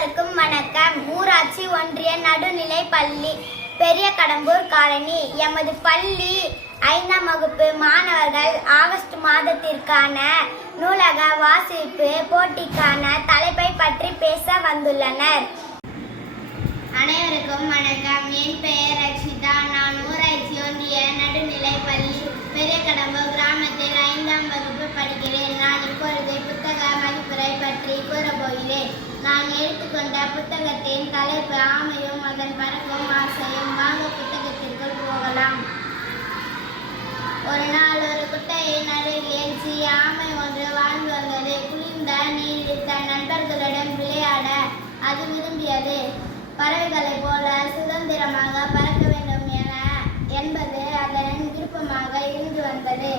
அனைவருக்கும் வணக்கம். ஊராட்சி ஒன்றிய நடுநிலை பள்ளி பெரிய கடம்பூர் காலனி. எமது பள்ளி 5ஆம் வகுப்பு மாணவர்கள் ஆகஸ்ட் மாதத்திற்கான நூலக வாசிப்பு போட்டிக்கான தலைப்பை பற்றி பேச வந்துள்ளனர். அனைவருக்கும் வணக்கம். என் பெயர் ரக்ஷிதா. நான் ஊராட்சி ஒன்றிய நடுநிலை பள்ளி பெரிய கடம்பூர் கிராமத்தில் 5ஆம் வகுப்பு படிக்கிறேன். நான் இப்பொழுது புத்தக மதிப்புரை பற்றி கூறப்போகிறேன். நான் எடுத்துக்கொண்ட புத்தகத்தின் தலைப்பு ஆமையும் அதன் பறக்கும் ஆசையும். வாங்க புத்தகத்திற்குள் போகலாம். ஒரு நாள் ஒரு குட்டையின் அருகில் சிறிய ஆமை ஒன்று வாழ்ந்து வந்தது. குளிர்ந்த நீரில் தன் நண்பர்களுடன் விளையாட அது விரும்பியது. பறவைகளைப் போல சுதந்திரமாக பறக்க வேண்டும் என்பது அதன் விருப்பமாக இருந்து வந்தது.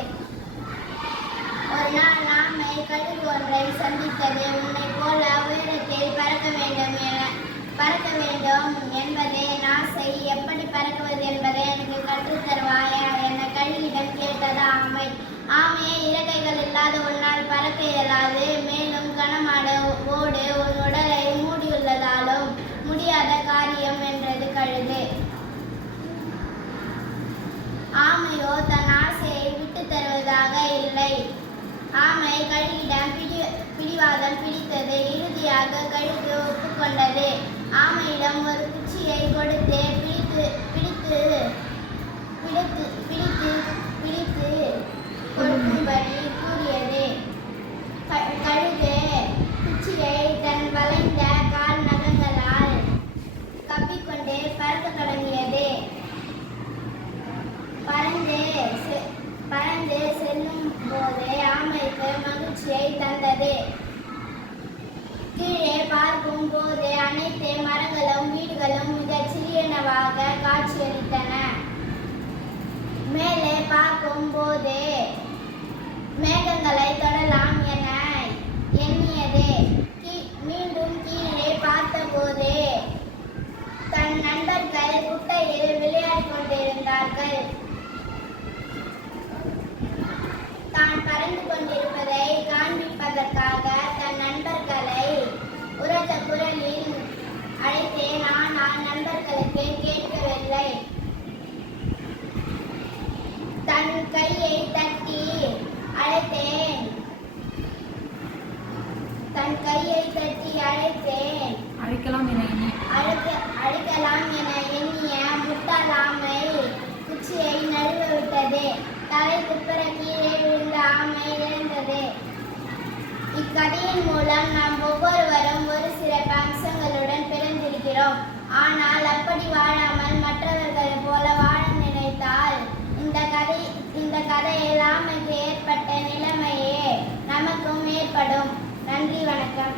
ஒரு நாள் ஆமை கழுகு ஒன்றை சந்தித்தது. உன்னை போல உயரத்தில் பறக்க வேண்டும் என்பதே என் ஆசை. எப்படி பறக்குவது என்பதை எனக்கு கற்றுத் தருவாயா என கழுகிடம் கேட்டது ஆமை. ஆமையை இறக்கைகள் இல்லாத உன்னால் பறக்க இயலாது. மேலும் கனமான ஓடு உன் உடலை மூடியுள்ளதாலும் முடியாத காரியம் என்றது கழுகு. ஆமையோ தன் ஆசையை விட்டு தருவதாக இல்லை. ஆமை கழுகிடம் பிடிவாதம் பிடித்தது. இறுதியாக கழுகு ஒப்புக்கொண்டது. ஆமையிடம் ஒரு குச்சியை கொடுத்து பிடித்து கொடுக்கும்படி கூறியது. கழுகு குச்சியை தன் வளைந்த கால் நகங்களால் கவ்விக்கொண்டே பறக்க தொடங்கியது. பறந்து செல்லும் போது ஆமைக்கு மகிழ்ச்சியை தந்தது. கீழே பார்க்கும் போது அனைத்து மரங்களும் வீடுகளும் மிகச் சிறியனவாக காட்சியளித்தன. மேலே பார்க்கும் போது மேகங்களை தொடலாம் என எண்ணியது. மீண்டும் கீழே பார்த்தபோது தன் நண்பர்கள் குட்டையில் விளையாடிக் கொண்டிருந்தார்கள். தான் பறந்து கொண்டிருப்பதை காண்பிப்பதற்காக தன் நண்பர்களை உரத்த குரலில் அழைத்தேன். ஆனால் நண்பர்களுக்கு கேட்கவில்லை. தன் கையை தட்டி அழைத்தேன். அழைக்கலாம் என எண்ணிய முட்டாள் ஆமை குச்சியை நழுவ விட்டது. தலை குப்புற கீழே விழுந்த ஆமை இழந்தது. இக்கதையின் மூலம் நாம் ஒவ்வொருவரும் ஒரு சிறப்பு அம்சங்களுடன் பிறந்திருக்கிறோம். ஆனால் அப்படி வாழாமல் மற்றவர்கள் போல வாழ நினைத்தால் இந்த கதையில் ஆமைக்கு ஏற்பட்ட நிலைமையே நமக்கும் ஏற்படும். நன்றி, வணக்கம்.